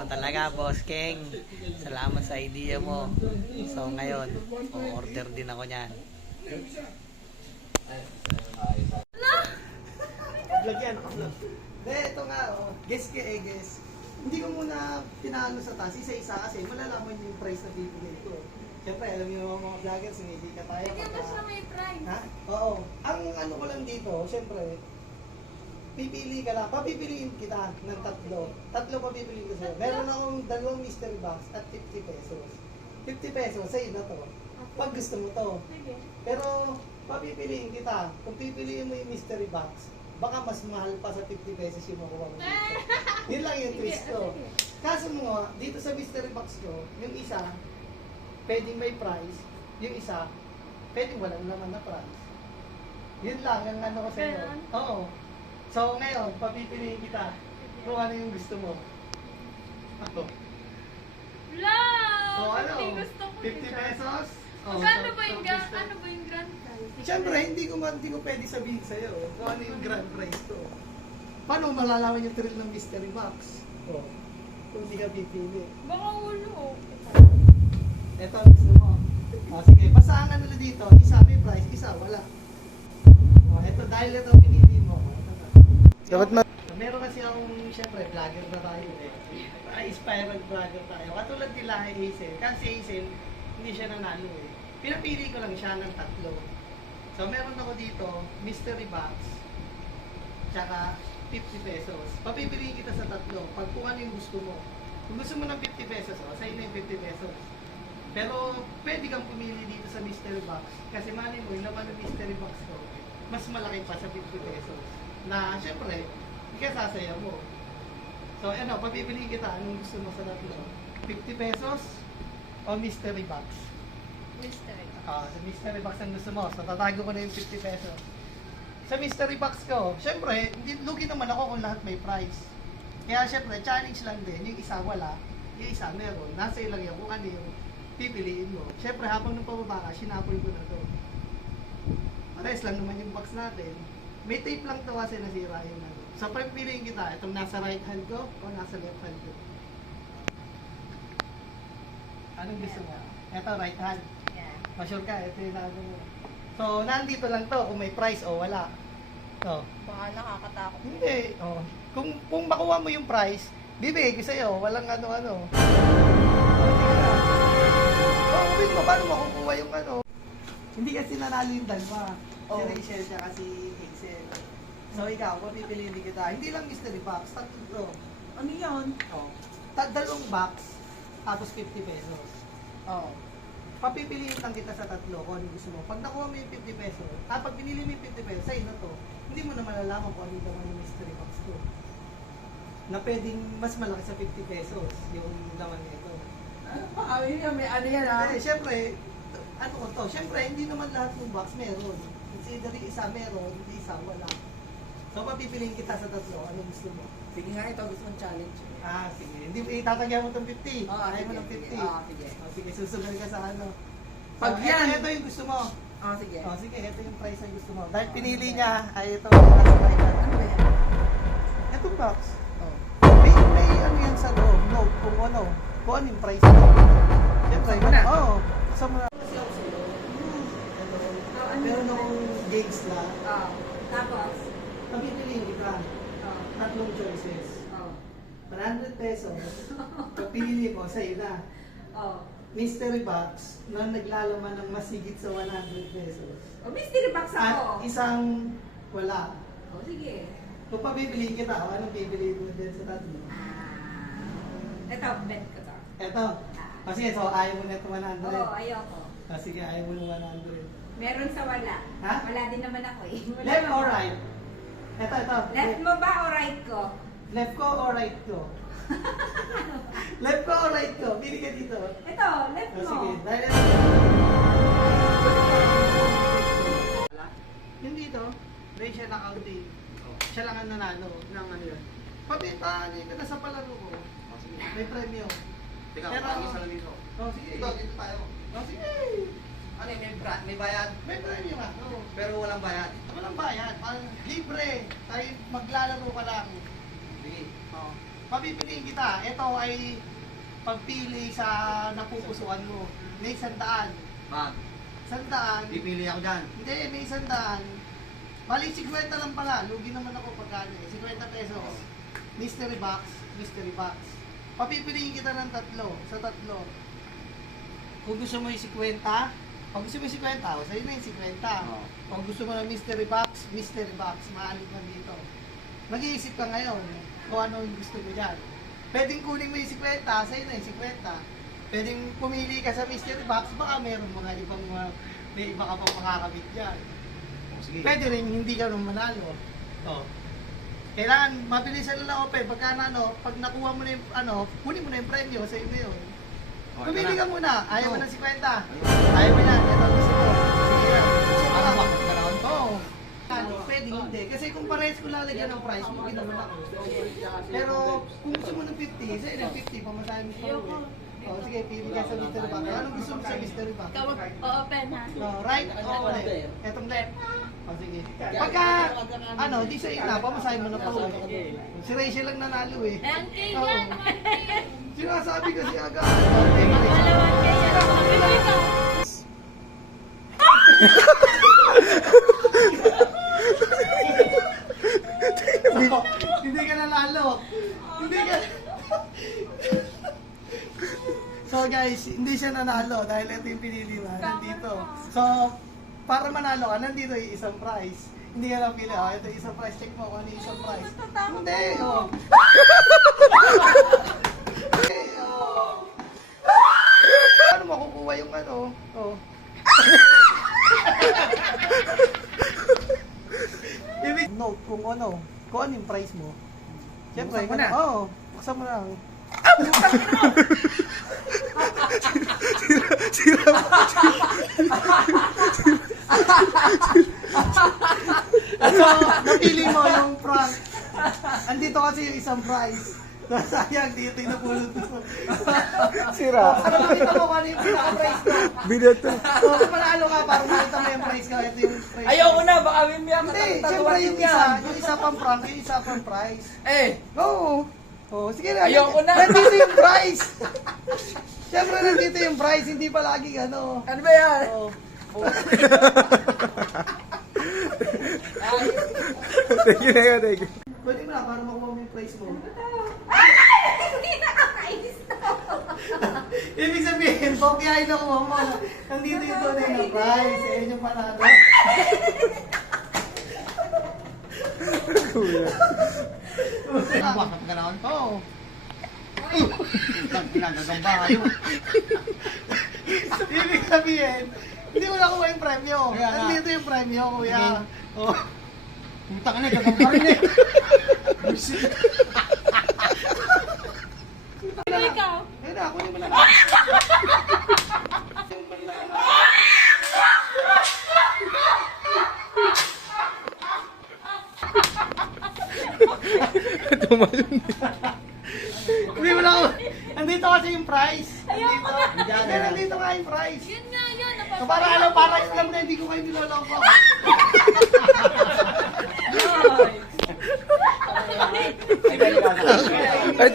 mo talaga, Boss King. Salamat sa idea mo. So ngayon, order din ako niyan. Vlog yan, vlog. Hindi, ito nga, oh. Guess ka guess. Hindi ko muna pinalo sa taas, isa-isa kasi malalaman yung price na bibigay ko. Siyempre, alam niyo mga vloggers, hindi ka tayo. Kaya ba siya may price? Ha? Oo. Ang ano ko lang dito, siyempre, pipili ka lang. Papipiliin kita ng tatlo. Tatlo papipiliin ko sa'yo. Meron akong dalawang mystery box at 50 pesos. 50 pesos, sa'yo na to. Pag gusto mo to. Sige. Pero, papipiliin kita. Kung pipiliin mo yung mystery box, baka mas mahal pa sa 50 pesos yung makuha mo dito. Yun lang yung twist ko. Kaso mo, dito sa mystery box ko, yung isa, pwedeng may price. Yung isa, pwedeng walang naman na price. Yun lang, yung ano ko sa'yo. Ganun? Oo. So ngayon, papipiliin kita kung ano yung gusto mo. Ako. Wow! So ano? Hindi gusto ko 50 ito. pesos? Oh, Magkano so- ba yung so grand, gusto- ano ba yung grand prize? Siyempre, hindi ko pwede sabihin sa'yo kung ano yung grand prize to. Paano malalaman yung thrill ng mystery box? Oh, kung hindi ka pipili. Baka ulo. Ito, gusto mo. Sige, basta ang ano na dito, isa may price, isa wala. Ito, dahil ito pinili mo. Dapat ma... Meron kasi akong, siyempre, vlogger na tayo eh. Inspired vlogger tayo. Katulad nila kay Hazel. Kasi Hazel, hindi siya nanalo eh. Pinapili ko lang siya ng tatlo. So, meron ako dito, mystery box, tsaka 50 pesos. Papipiliin kita sa tatlo, pag kung ano yung gusto mo. Kung gusto mo ng 50 pesos, sa'yo na yung 50 pesos. Pero, pwede kang pumili dito sa mystery box. Kasi mali mo, yung laman ng mystery box ko, mas malaki pa sa 50 pesos. Na, syempre, hindi ka sasaya mo. So, ano, papipiliin kita, anong gusto mo sa tatlo? 50 pesos o mystery box? Mystery. Sa mystery box ang gusto mo. So, tatago ko na yung 50 pesos. Sa mystery box ko, syempre, hindi lugi naman ako kung lahat may price. Kaya syempre, challenge lang din. Yung isa wala, yung isa meron. Nasa ilang yan kung ano yung pipiliin mo. Syempre, habang nung pababa ka, sinapoy ko na to. Pares lang naman yung box natin. May tape lang to kasi nasira yun. So, pipiliin kita, itong nasa right hand ko o nasa left hand ko. Anong gusto mo? Ito, right hand. Yeah. Sure ka, ito yung nakagawa mo. So, nandito lang to kung may price o wala. So, Baka nakakatakot. hindi. Oh. Kung makuha mo yung price, bibigay ko sa'yo. Walang ano-ano. Wait mo, paano makukuha yung ano? Hindi kasi nanalo yung dalawa. Si Rachel siya kasi Hazel. So, ikaw, mapipiliin kita. Hindi lang mystery box, tatlo. Ano yun? Oh. Dalawang box, tapos 50 pesos. Oh. Papipiliin lang kita sa tatlo kung ano gusto mo. Pag nakuha mo yung 50 pesos, pag pinili mo yung 50 pesos, sa'yo na to, hindi mo na malalaman kung ano yung laman yung mystery box ko. Na pwedeng mas malaki sa 50 pesos yung laman nito. May ano yan Siyempre, ano ko to? Siyempre, hindi naman lahat ng box meron. It's either yung isa meron, hindi isa wala. So, papipiliin kita sa tatlo. Ano gusto mo? Sige nga, ito gusto mong challenge. Sige. Hindi, itatagyan mo itong 50. Oo, Ayaw mo sige, ng 50. sige. Oo, sige. Sige, susunod ka sa ano. Pag So, yan- ito yung gusto mo. Sige. Sige, ito yung price na gusto mo. Dahil pinili niya, ay ito. Nasa right hand. Ano ba yan? Itong box. Oh. May ano yan sa loob. Note kung ano. Kung ano yung price mo. Siyempre, Buksan mo na. Oo. Buksan mo na. Meron akong games na. Tapos? Pagpipiliin kita. Tatlong choices. 100 pesos. Pag pinili mo, sa'yo na. Mystery box na naglalaman ng masigit sa 100 pesos. Mystery box At isang wala. Sige. Kung pabibili kita, anong bibili mo din sa tatlo? Ito, bet ko to. Eto. Sige, so ayaw mo na ito 100. ayoko. Sige, ayaw mo ng 100. Meron sa wala. Ha? Wala din naman ako eh. Wala Left naman. or right? Ito. Left mo ba o right ko? Left ko or right ko? Left ko or right ko? Pili ka dito. Ito, left mo. Sige, dahil yung dito, Rachel accounting. Siya lang ang nanalo ng ano yun. Pabita, ka na sa palaro ko. May premyo. Teka, Pero- isa lang dito. Sige. Dito tayo. Sige. Ano yun, may bayad? May premyo nga. Pero walang bayad. Walang bayad. Parang libre. Tayo maglalaro ka lang. Sige. papipiliin kita. Ito ay pagpili sa napupusuan mo. May 100. Bag. 100. Pipili ako dyan. Hindi, may 100. Bali, 50 lang pala. Lugi naman ako pagkano eh. 50 pesos. Mystery box. Mystery box. Papipiliin kita ng tatlo. Sa tatlo. Kung gusto mo yung 50, pag gusto mo yung 50, sa'yo na yung 50. Oo. Kung gusto mo ng mystery box, maalit na dito. Mag-iisip ka ngayon kung ano yung gusto mo dyan. Pwedeng kunin mo yung 50, sa'yo na yung 50. Pwedeng pumili ka sa mystery box, baka meron mga ibang, may iba ka pang makakabit dyan. O, sige. Pwede rin hindi ka nung manalo. Oh. Kailangan mabilisan lang open. Pagka pag nakuha mo na yung, kunin mo na yung premyo, sa'yo na yun. O, ito Pumili na. ka muna. Ayaw mo Oo. ng 50. Ayaw mo yan. Ito gusto mo. Sige lang. Ano ba? Gano'n? Oo. Pwede hindi. Kasi kung parehas ko lalagyan ng price, mo naman ako. Pero kung gusto mo ng 50, sa'yo ng 50, pamasahin mo pa rin. Oh, sige, pili ka sa mystery box. Anong gusto mo sa mystery box? Open ha. Right o left? Etong left. Oh, sige. Pagka, di sa ina, pamasahin mo na pa rin. Si Rachel lang nanalo eh. Oo. Sinasabi kasi agad. Hindi ka nanalo. Hindi ka. So guys, hindi siya nanalo dahil ito yung pinili mo. Nandito. So, para manalo ka, nandito yung isang prize. Hindi ka lang pili. Oh, ito yung isang prize. Check mo kung ano yung isang prize. Hindi. Oh. Okay, oh. Paano makukuha yung ano? Oh. Ibig note kung ano yung price mo. Siyempre, Buksan mo na. Oo, buksan mo lang. So, napili mo yung prank. Andito kasi yung isang prize. Sayang, dito yung napulot mo. Sira. Ano makita mo kung ano yung pinaka-prize ko? Binato. So, kung panalo ka, parang makita mo yung prize ko. Ito yung prize. Ayoko na, baka may miyak Hindi, siyempre yung isa pang prank, yung isa pang prize. Eh, Oo. Oh, sige na. Ayoko na. Nandito yung prize. Siyempre nandito yung prize, hindi pa lagi ano. ano ba yan? Oh. Thank you. Pwede mo na para makuha mo yung prize mo. Hindi nakakainis to. Ibig sabihin, kopyahin na kuha mo. Nandito yung tunay na prize. Eh, yun yung panalo. Ano ba? Gano'n? Oo. Pinagagamba kayo. Ibig sabihin, hindi mo nakuha yung premyo. Kaya nga. Nandito yung premyo, kuya. Oh. Puta ka na, gagamba rin eh. Ikaw. Ayun na, kunin mo na. Tumalun. Hindi mo na ako. Nandito kasi yung prize. Ayoko na. Hindi, nandito nga yung prize. Yun nga yun. So, para lang na hindi ko kayo niloloko. Ay,